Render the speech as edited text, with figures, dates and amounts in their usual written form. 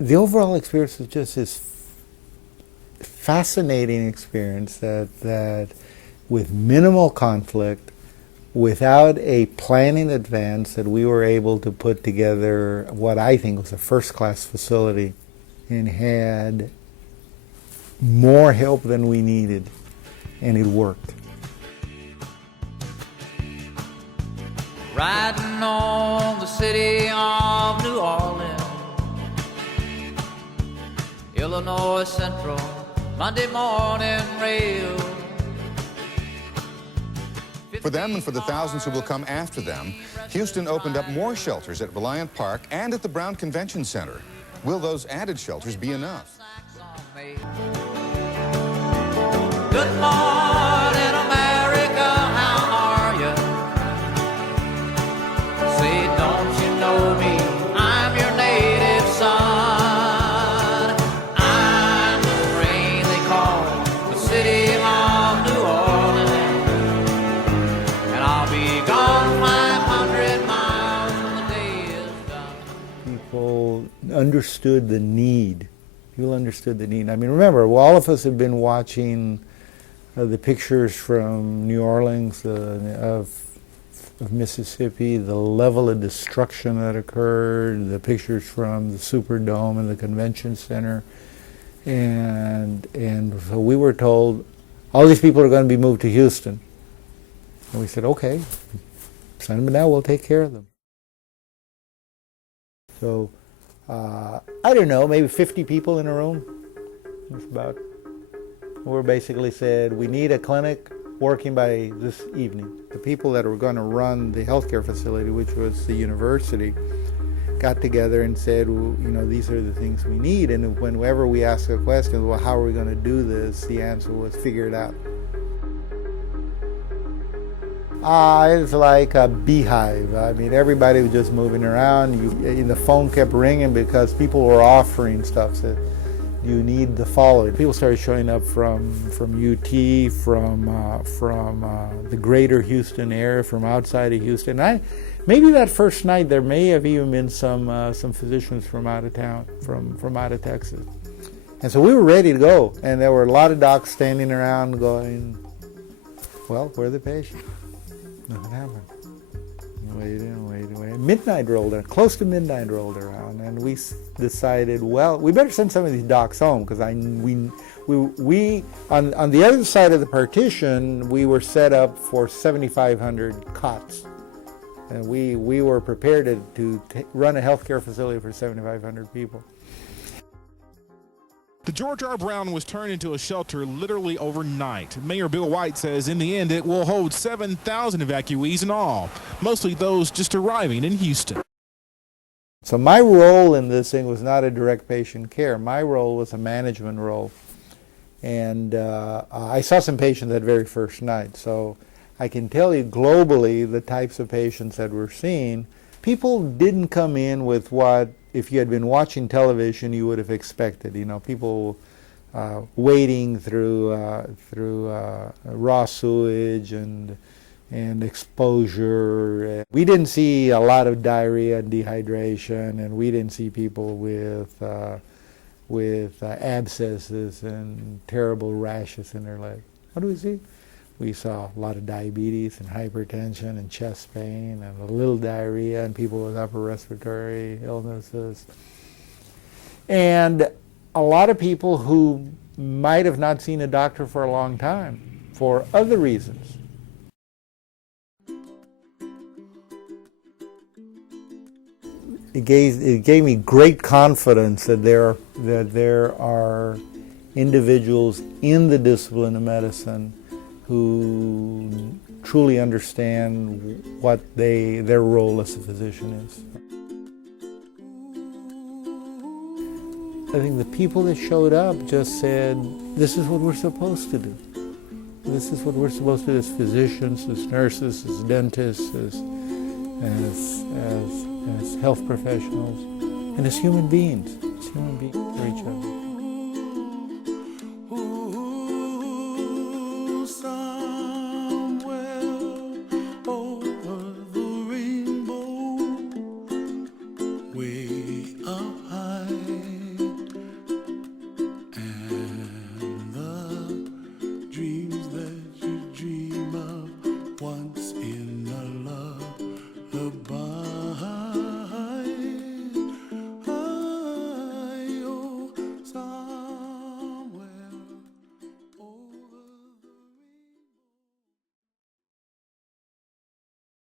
the overall experience was just this fascinating experience that with minimal conflict, without a plan in advance, that we were able to put together what I think was a first-class facility and had more help than we needed, and it worked. Riding on the city of New Orleans, Illinois Central, Monday morning rail. For them and for the thousands who will come after them, Houston opened up more shelters at Reliant Park and at the Brown Convention Center. Will those added shelters be enough? Good morning, America, how are you? Say, don't you know me? I'm your native son. I'm the rain they call the city of New Orleans, and I'll be gone 500 miles when the day is done. People understood the need. People understood the need. I mean, remember, all of us have been watching the pictures from New Orleans of Mississippi, the level of destruction that occurred, the pictures from the Superdome and the Convention Center, and so we were told all these people are going to be moved to Houston, and we said, okay, send them down, we'll take care of them. So I don't know, maybe 50 people in a room. That's about. We basically said, we need a clinic working by this evening. The people that were going to run the healthcare facility, which was the university, got together and said, well, you know, these are the things we need. And whenever we asked a question, well, how are we going to do this? The answer was, figure it out. It's like a beehive. I mean, everybody was just moving around. The phone kept ringing because people were offering stuff. So, you need the following. People started showing up from UT, from the greater Houston area, from outside of Houston. Maybe that first night there may have even been some physicians from out of town, from out of Texas. And so we were ready to go. And there were a lot of docs standing around going, well, where are the patients? Nothing happened. Waiting. Midnight rolled around, close to midnight rolled around, and we decided, well, we better send some of these docs home, because we on the other side of the partition, we were set up for 7,500 cots, and we were prepared to run a healthcare facility for 7,500 people. The George R. Brown was turned into a shelter literally overnight. Mayor Bill White says in the end it will hold 7,000 evacuees in all, mostly those just arriving in Houston. So my role in this thing was not a direct patient care. My role was a management role. And I saw some patients that very first night. So I can tell you globally the types of patients that we're seeing. People didn't come in with what, if you had been watching television, you would have expected. You know, people wading through raw sewage and exposure. We didn't see a lot of diarrhea and dehydration, and we didn't see people with abscesses and terrible rashes in their leg. What do we see? We saw a lot of diabetes and hypertension and chest pain and a little diarrhea and people with upper respiratory illnesses. And a lot of people who might have not seen a doctor for a long time for other reasons. It gave me great confidence that there are individuals in the discipline of medicine who truly understand what their role as a physician is. I think the people that showed up just said, this is what we're supposed to do. This is what we're supposed to do as physicians, as nurses, as dentists, as health professionals, and as human beings for each other.